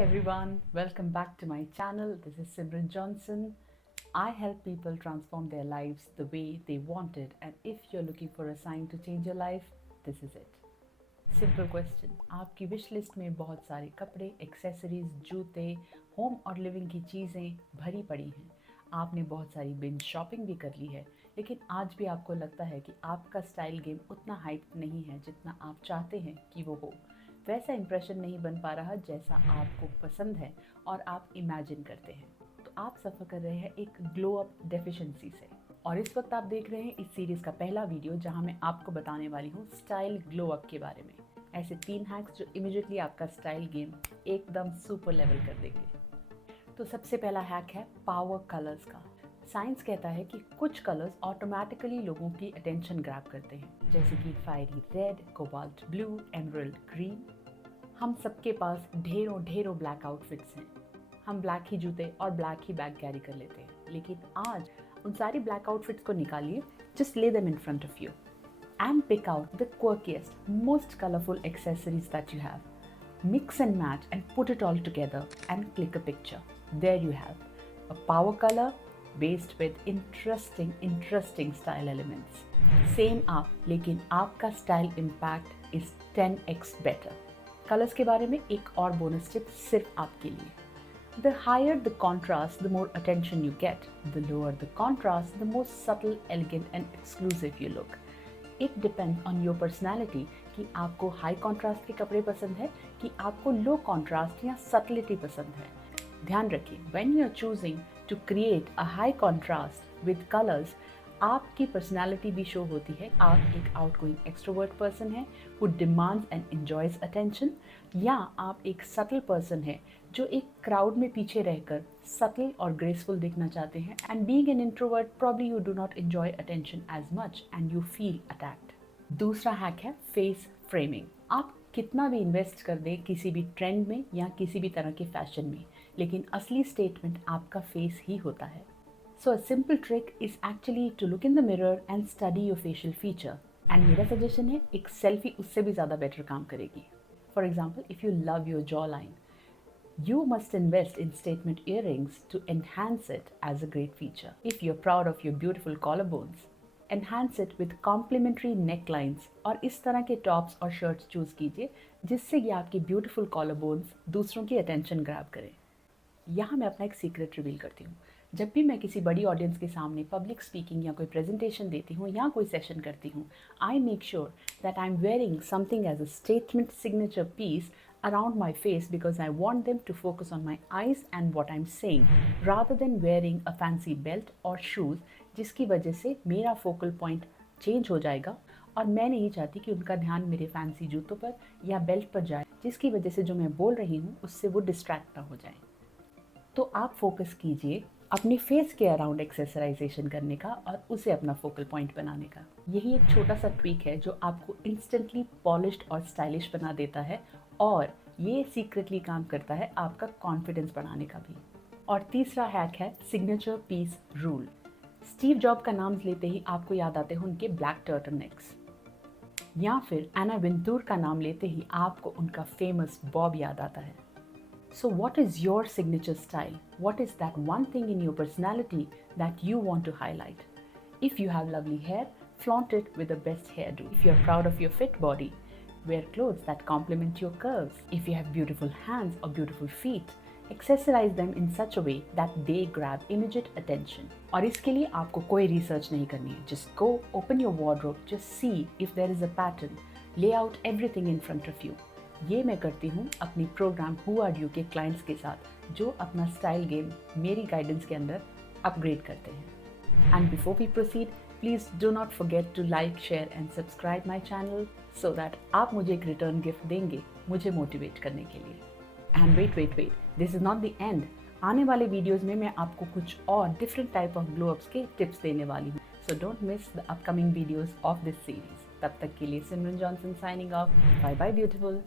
everyone, welcome back to my channel. This is Simran Johnson. I help people transform their lives the way they want it, and if you're looking for a sign to change your life, this is it. Simple question, आपकी wish list में बहुत सारे कपड़े, accessories, जूते, home और living की चीज़ें भरी पड़ी हैं। आपने बहुत सारी बिंज शॉपिंग भी कर ली है, लेकिन आज भी आपको लगता है कि आपका स्टाइल गेम उतना हाइप नहीं है जितना आप चाहते हैं कि वो हो। वैसा इंप्रेशन नहीं बन पा रहा जैसा आपको पसंद है और आप इमेजिन करते हैं। तो आप सफ़र कर रहे हैं एक ग्लो अप डेफिशिएंसी से। और इस वक्त आप देख रहे हैं इस सीरीज़ का पहला वीडियो जहां मैं आपको बताने वाली हूं स्टाइल ग्लो अप के बारे में। ऐसे 3 हैक्स जो इमीडिएटली आपका स्टाइल गेम एकदम सुपर लेवल कर देंगे। तो सबसे पहला हैक है पावर कलर्स का। साइंस कहता है कि कुछ कलर्स ऑटोमेटिकली लोगों की अटेंशन ग्रैब करते हैं, जैसे कि fiery red, cobalt blue, emerald green. हम सबके पास ढेरों ढेरों ब्लैक आउटफिट्स हैं। हम ब्लैक ही जूते और ब्लैक ही बैग कैरी कर लेते हैं, लेकिन आज उन सारी ब्लैक आउटफिट्स को निकालिए, जस्ट ले them in front of you and pick out the quirkiest, most colorful accessories that you have. Mix and match and put it all together and click a picture. There you have a power color based with interesting style elements. Same आप, लेकिन आपका style impact is 10x better. Colors के बारे में एक और bonus tip सिर्फ आपके लिए. The higher the contrast, the more attention you get. The lower the contrast, the more subtle, elegant and exclusive you look. It depend on your personality कि आपको हाई कॉन्ट्रास्ट के कपड़े पसंद है कि आपको लो कॉन्ट्रास्ट या सटलिटी पसंद है। ध्यान रखिए, when you are choosing to create a high contrast with colours, आपकी पर्सनैलिटी भी शो होती है। आप एक आउटगोइंग एक्सट्रोवर्ट पर्सन है who demands and enjoys attention, या आप एक सटल पर्सन है जो एक क्राउड में पीछे रहकर सटल और ग्रेसफुल दिखना चाहते हैं। And being an introvert, probably you do not enjoy attention as much and you feel attacked. दूसरा हैक है फेस फ्रेमिंग। आप कितना भी इन्वेस्ट कर दें किसी भी ट्रेंड में या किसी भी तरह के फैशन में, लेकिन असली स्टेटमेंट आपका फेस ही होता है। So a simple trick is actually to look in the mirror and study your facial feature. And मेरा सजेशन है एक सेल्फी उससे भी ज़्यादा बेटर काम करेगी। For example, if you love your jawline, you must invest in statement earrings to enhance it as a great feature. If you're proud of your beautiful collarbones, enhance it with complementary necklines और इस तरह के tops और shirts choose कीजिए जिससे कि आपकी beautiful कॉलरबोन्स दूसरों की अटेंशन ग्रैब करें। यहाँ मैं अपना एक सीक्रेट रिवील करती हूँ। जब भी मैं किसी बड़ी ऑडियंस के सामने पब्लिक स्पीकिंग या कोई प्रेजेंटेशन देती हूँ या कोई सेशन करती हूँ, I make sure that I am wearing something as a statement signature piece around my face because I want them to focus on my eyes and what I'm saying rather than wearing a fancy belt or shoes, जिसकी वजह से मेरा focal point change हो जाएगा और मैं नहीं चाहती कि उनका ध्यान मेरे फैंसी जूतों पर या बेल्ट पर जाए, जिसकी वजह से जो मैं बोल रही हूँ उससे वो डिस्ट्रैक्ट ना हो जाए। तो आप फोकस कीजिए अपने फेस के अराउंड एक्सेसराइजेशन करने का और उसे अपना फोकल पॉइंट बनाने का। यही एक छोटा सा ट्विक है जो आपको इंस्टेंटली पॉलिश्ड और स्टाइलिश बना देता है, और ये सीक्रेटली काम करता है आपका कॉन्फिडेंस बढ़ाने का भी। और तीसरा हैक है signature piece rule. Steve Job का नाम लेते ही आपको याद आते हैं उनके ब्लैक टर्टलनेक्स, या फिर एना विंटूर का नाम लेते ही आपको उनका फेमस बॉब याद आता है। So what is your signature style? What is that one thing in your personality that you want to highlight? If you have lovely hair, flaunt it with the best hairdo. If you're proud of your fit body, wear clothes that complement your curves. If you have beautiful hands or beautiful feet, accessorize them in such a way that they grab immediate attention. और इसके लिए आपको कोई research नहीं करनी है. Just go, open your wardrobe, just see if there is a pattern, lay out everything in front of you. ये मैं करती हूँ अपनी प्रोग्राम हु आर यू के क्लाइंट्स के साथ, जो अपना स्टाइल गेम मेरी गाइडेंस के अंदर अपग्रेड करते हैं। And before we proceed, please do not forget to like, share and subscribe my channel so that आप मुझे एक रिटर्न गिफ्ट देंगे मुझे मोटिवेट करने के लिए। And wait, this is not the end. आने वाले वीडियोज़ में मैं आपको कुछ और different type of glow ups के टिप्स देने वाली हूँ, so don't miss the upcoming videos of this series. तब तक के लिए Simran Johnson signing off. Bye bye beautiful.